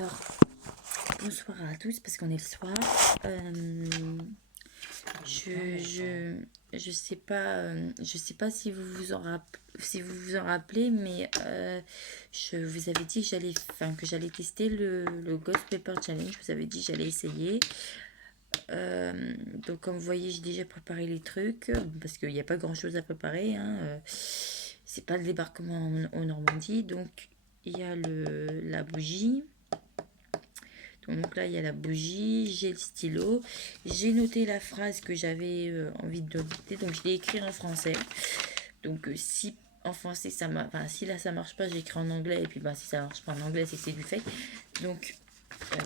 Alors, bonsoir à tous, parce qu'on est le soir. Je sais pas si vous vous en rappelez, mais je vous avais dit que j'allais tester le Ghost Pepper Challenge. Je vous avais dit que j'allais essayer. Donc comme vous voyez, j'ai déjà préparé les trucs parce qu'il n'y a pas grand chose à préparer, hein. C'est pas le débarquement en Normandie, donc il y a la bougie. Donc là, il y a la bougie, j'ai le stylo, j'ai noté la phrase que j'avais envie de noter, donc je l'ai écrit en français. Donc si en français si là ça marche pas, j'écris en anglais, et puis si ça marche pas en anglais, c'est que c'est du fake. Donc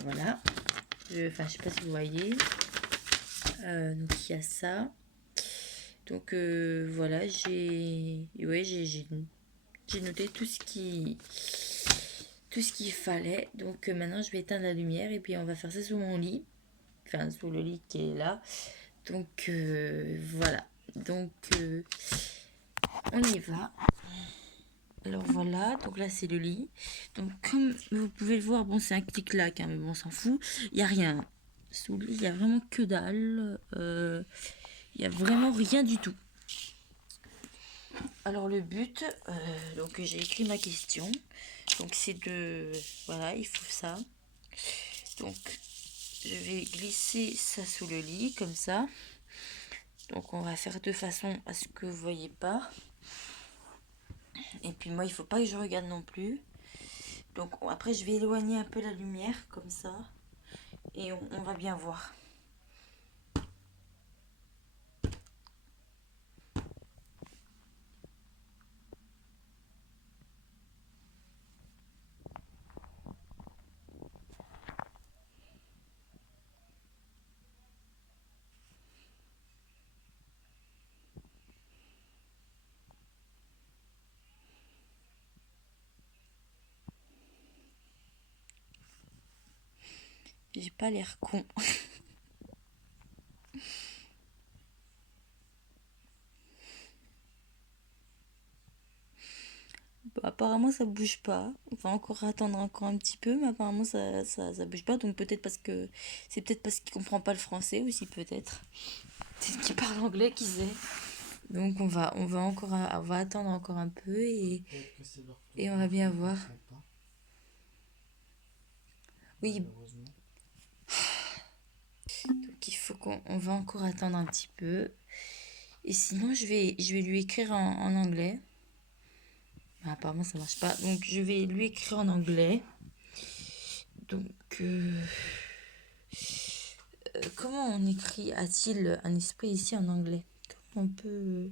voilà, je sais pas si vous voyez. Donc il y a ça. Donc voilà, j'ai noté tout ce qu'il fallait. Donc maintenant je vais éteindre la lumière et puis on va faire ça sous mon lit. Enfin sous le lit qui est là. Donc voilà. Donc on y va. Alors voilà, donc là c'est le lit. Donc comme vous pouvez le voir, bon c'est un clic-clac, hein, mais bon on s'en fout. Il n'y a rien. Sous le lit, il n'y a vraiment que dalle. Il n'y a vraiment rien du tout. Alors le but, donc j'ai écrit ma question. Donc c'est de... Voilà, il faut ça. Donc je vais glisser ça sous le lit, comme ça. Donc on va faire de façon à ce que vous voyez pas. Et puis moi, il faut pas que je regarde non plus. Donc après, je vais éloigner un peu la lumière, comme ça. Et on va bien voir. J'ai pas l'air con. Bon, apparemment ça bouge pas. On va encore attendre encore un petit peu, mais apparemment ça bouge pas. Donc peut-être parce que c'est peut-être parce qu'il comprend pas le français aussi, peut-être. Peut-être qu'il parle anglais, qui sait. Donc on va attendre encore un peu et on va bien voir. Oui. Donc il faut qu'on va encore attendre un petit peu. Et sinon je vais lui écrire en anglais. Apparemment ça marche pas. Donc je vais lui écrire en anglais. Donc comment on écrit a-t-il un esprit ici en anglais? Comment on peut...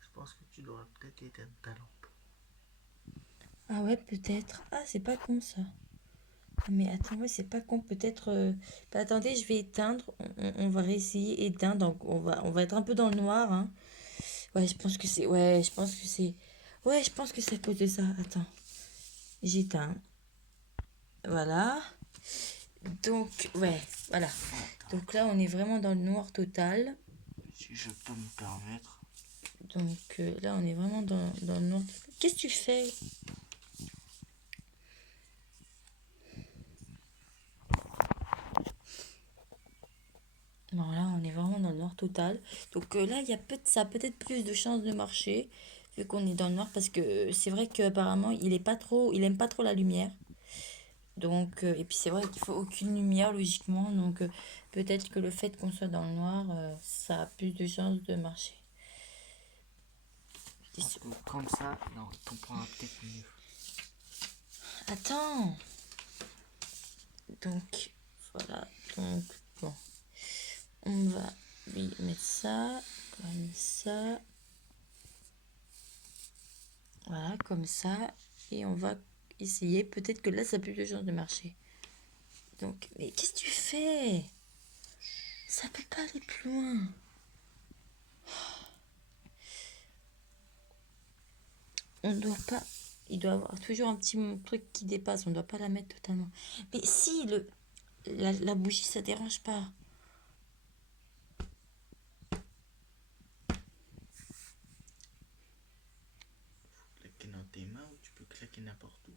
Je pense que tu devrais peut-être éteindre ta lampe. Ah ouais, peut-être. Ah, c'est pas con ça. Ah, mais attends, ouais, c'est pas con. Peut-être. Attendez, je vais éteindre. On va réessayer éteindre. Donc on va être un peu dans le noir, hein. Ouais, je pense que c'est. Ouais, je pense que c'est. Ouais, je pense que c'est à cause de ça. Attends. J'éteins. Voilà. Donc, ouais, voilà. Donc là, on est vraiment dans le noir total. Si je peux me permettre. Donc là, on est vraiment dans le noir. Qu'est-ce que tu fais? Bon, là, on est vraiment dans le noir total. Donc là, ça a peut-être plus de chances de marcher, vu qu'on est dans le noir, parce que c'est vrai qu'apparemment, il aime pas trop la lumière. Donc, et puis c'est vrai qu'il faut aucune lumière, logiquement. Donc, peut-être que le fait qu'on soit dans le noir, ça a plus de chances de marcher. Parce que comme ça, non, on comprendra peut-être mieux. Attends! Donc, voilà. Donc, bon. On va lui mettre ça, comme ça. Voilà, comme ça. Et on va essayer. Peut-être que là, ça a plus de chances de marcher. Donc, mais qu'est-ce que tu fais? Ça peut pas aller plus loin. On doit pas. Il doit y avoir toujours un petit truc qui dépasse. On doit pas la mettre totalement. Mais si, la bougie, ça dérange pas. Claquer dans tes mains ou tu peux claquer n'importe où.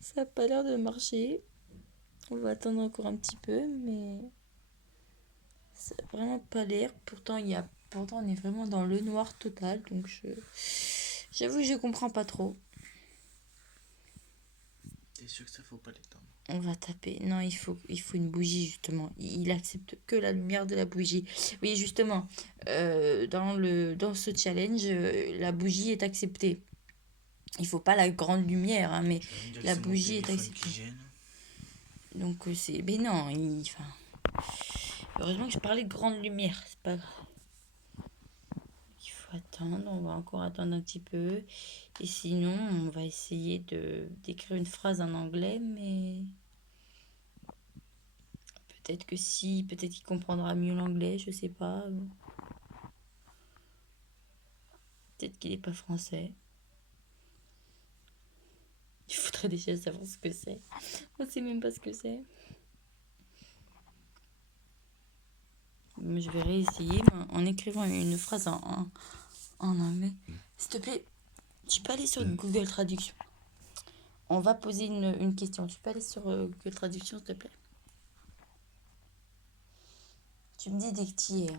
Ça a pas l'air de marcher. On va attendre encore un petit peu, mais ça a vraiment pas l'air. Pourtant, on est vraiment dans le noir total, donc j'avoue, je comprends pas trop. T'es sûr que ça faut pas l'étendre? On va taper. Non, il faut une bougie, justement. Il accepte que la lumière de la bougie. Oui, justement, dans ce challenge, la bougie est acceptée. Il faut pas la grande lumière, hein, mais Tu vas me dire que la c'est mon bougie est téléphone qui acceptée. gêne. Donc, c'est. Mais non, enfin, heureusement que je parlais de grande lumière, c'est pas grave. Il faut attendre, on va encore attendre un petit peu. Et sinon, on va essayer d'écrire une phrase en anglais, mais peut-être qu'il comprendra mieux l'anglais, je sais pas. Peut-être qu'il n'est pas français. Il faudrait déjà savoir ce que c'est. On sait même pas ce que c'est. Mais je vais réessayer en écrivant une phrase en anglais. S'il te plaît, tu peux aller sur Google Traduction. On va poser une question. Tu peux aller sur Google Traduction, s'il te plaît? Tu me dis dès que tu y es.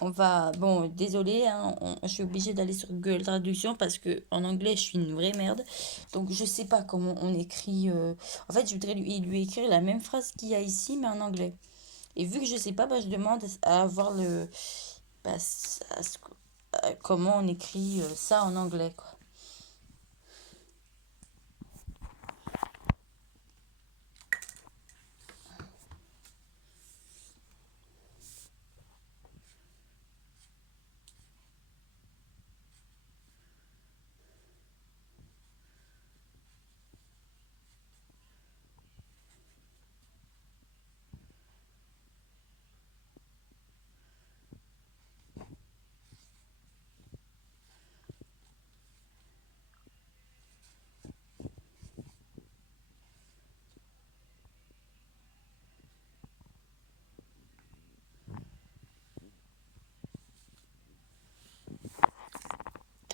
Bon, désolé, hein, je suis obligée d'aller sur Google Traduction parce que en anglais, je suis une vraie merde. Donc, je sais pas comment on écrit. En fait, je voudrais lui écrire la même phrase qu'il y a ici, mais en anglais. Et vu que je sais pas, bah, je demande à avoir bah, comment on écrit ça en anglais, quoi.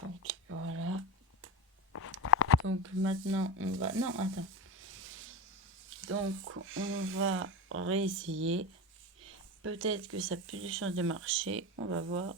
Donc, voilà. Donc, maintenant, on va... Non, attends. Donc, on va réessayer. Peut-être que ça a plus de chances de marcher. On va voir.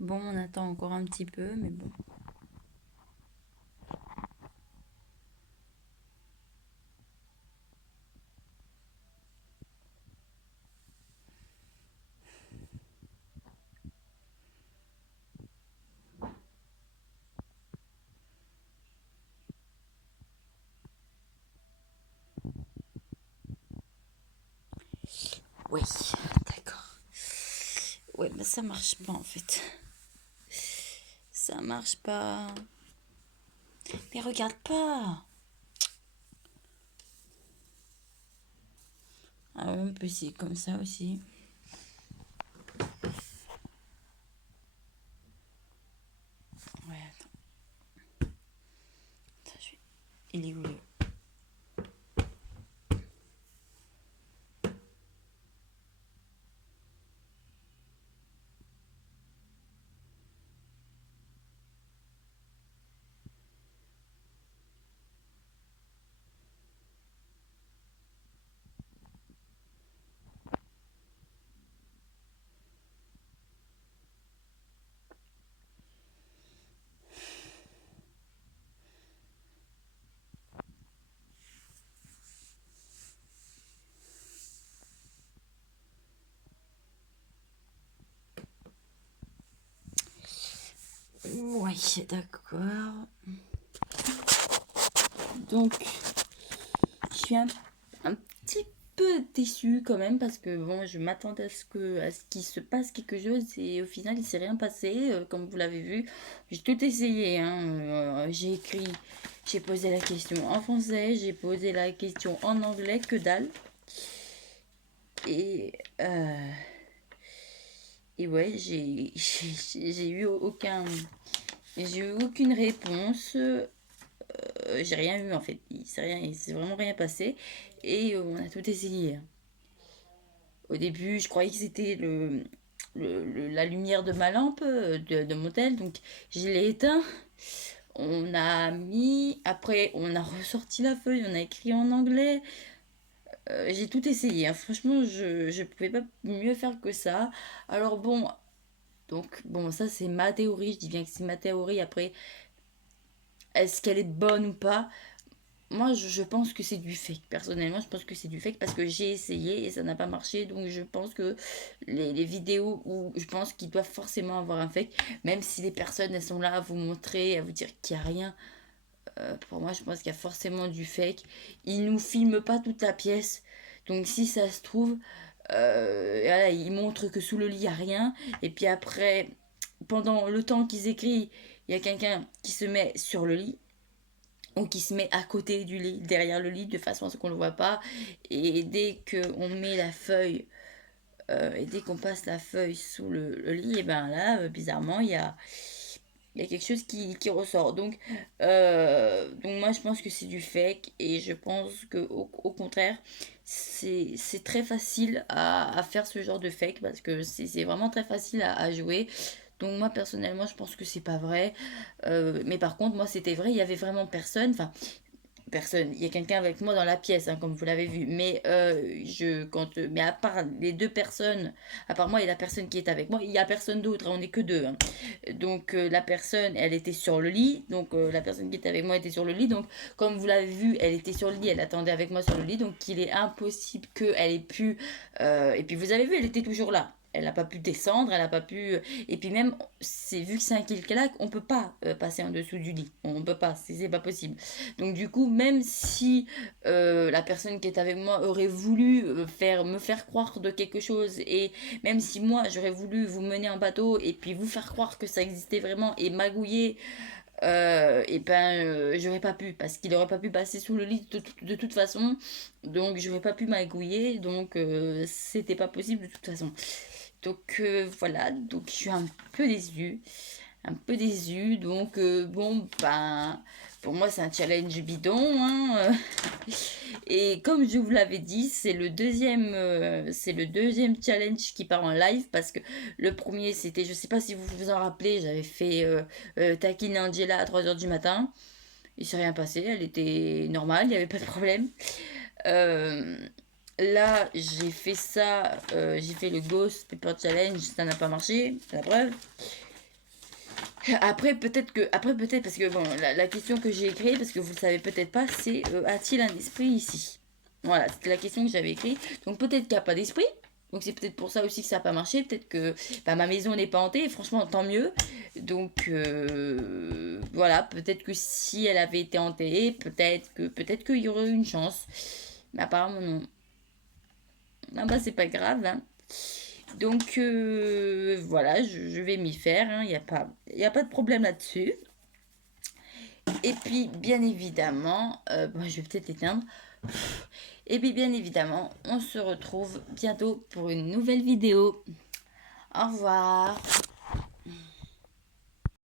Bon, on attend encore un petit peu, mais bon. Ouais, d'accord. Ouais, bah ça marche pas en fait. Ça marche pas. Mais regarde pas. Ah ouais, on peut essayer comme ça aussi. Ouais, attends, il est où le... Ouais, d'accord. Donc, je suis un petit peu déçue quand même parce que bon, je m'attendais à ce qu'il se passe quelque chose et au final, il s'est rien passé. Comme vous l'avez vu, j'ai tout essayé, hein. J'ai écrit, j'ai posé la question en français, j'ai posé la question en anglais, que dalle. Et, euh, et ouais, j'ai eu j'ai eu aucune réponse. J'ai rien eu en fait. Il s'est vraiment rien passé. Et on a tout essayé. Au début, je croyais que c'était la lumière de ma lampe de mon tel. Donc, je l'ai éteint. On a mis. Après, on a ressorti la feuille. On a écrit en anglais. J'ai tout essayé, hein. Franchement, je pouvais pas mieux faire que ça. Alors, bon. Donc, bon, ça, c'est ma théorie. Je dis bien que c'est ma théorie. Après, est-ce qu'elle est bonne ou pas? Moi, je pense que c'est du fake. Personnellement, je pense que c'est du fake parce que j'ai essayé et ça n'a pas marché. Donc, je pense que les vidéos où je pense qu'ils doivent forcément avoir un fake, même si les personnes, elles sont là à vous montrer, à vous dire qu'il n'y a rien. Pour moi, je pense qu'il y a forcément du fake. Ils nous filment pas toute la pièce. Donc, si ça se trouve, voilà, ils montrent que sous le lit, il n'y a rien. Et puis après, pendant le temps qu'ils écrivent, il y a quelqu'un qui se met sur le lit ou qui se met à côté du lit, derrière le lit, de façon à ce qu'on ne le voit pas. Et dès qu'on met la feuille, et dès qu'on passe la feuille sous le lit, et ben là, bizarrement, il y a quelque chose qui ressort. Donc moi, je pense que c'est du fake. Et je pense que au contraire, c'est très facile à faire ce genre de fake parce que c'est vraiment très facile à jouer. Donc moi personnellement je pense que c'est pas vrai. Mais par contre moi c'était vrai, il y avait vraiment personne. Enfin personne, il y a quelqu'un avec moi dans la pièce, hein, comme vous l'avez vu. Mais à part les deux personnes, à part moi et la personne qui est avec moi, il y a personne d'autre, hein, on n'est que deux, hein. Donc la personne, elle était sur le lit. Donc la personne qui était avec moi était sur le lit. Donc comme vous l'avez vu, elle était sur le lit, elle attendait avec moi sur le lit. Donc il est impossible qu'elle ait pu. Et puis vous avez vu, elle était toujours là. Elle n'a pas pu descendre, elle n'a pas pu. Et puis même, c'est vu que c'est un kill claque, on peut pas passer en dessous du lit. On peut pas, c'est pas possible. Donc du coup, même si la personne qui est avec moi aurait voulu me faire croire de quelque chose, et même si moi j'aurais voulu vous mener en bateau et puis vous faire croire que ça existait vraiment et magouiller, et ben j'aurais pas pu parce qu'il aurait pas pu passer sous le lit de toute façon. Donc j'aurais pas pu magouiller, donc c'était pas possible de toute façon. Donc voilà, donc je suis un peu déçue, un peu déçue. Donc bon ben pour moi c'est un challenge bidon, hein. Et comme je vous l'avais dit, c'est le deuxième challenge qui part en live parce que le premier c'était, je sais pas si vous vous en rappelez, j'avais fait taquiner Angela à 3 heures du matin. Il s'est rien passé, elle était normale, il n'y avait pas de problème. Euh, Là, j'ai fait ça, j'ai fait le Ghost Pepper Challenge, ça n'a pas marché, c'est la preuve. Après peut-être, parce que bon, la question que j'ai écrite, parce que vous le savez peut-être pas, c'est a-t-il un esprit ici? Voilà, c'était la question que j'avais écrite. Donc peut-être qu'il n'y a pas d'esprit. Donc c'est peut-être pour ça aussi que ça n'a pas marché. Peut-être que bah, ma maison n'est pas hantée. Et franchement, tant mieux. Donc voilà, peut-être que si elle avait été hantée, peut-être qu'il y aurait eu une chance. Mais apparemment non. Ah bah c'est pas grave, hein. Donc voilà, je vais m'y faire, hein. Y a pas de problème là-dessus. Et puis bien évidemment, bon, je vais peut-être éteindre. Et puis bien évidemment, on se retrouve bientôt pour une nouvelle vidéo. Au revoir.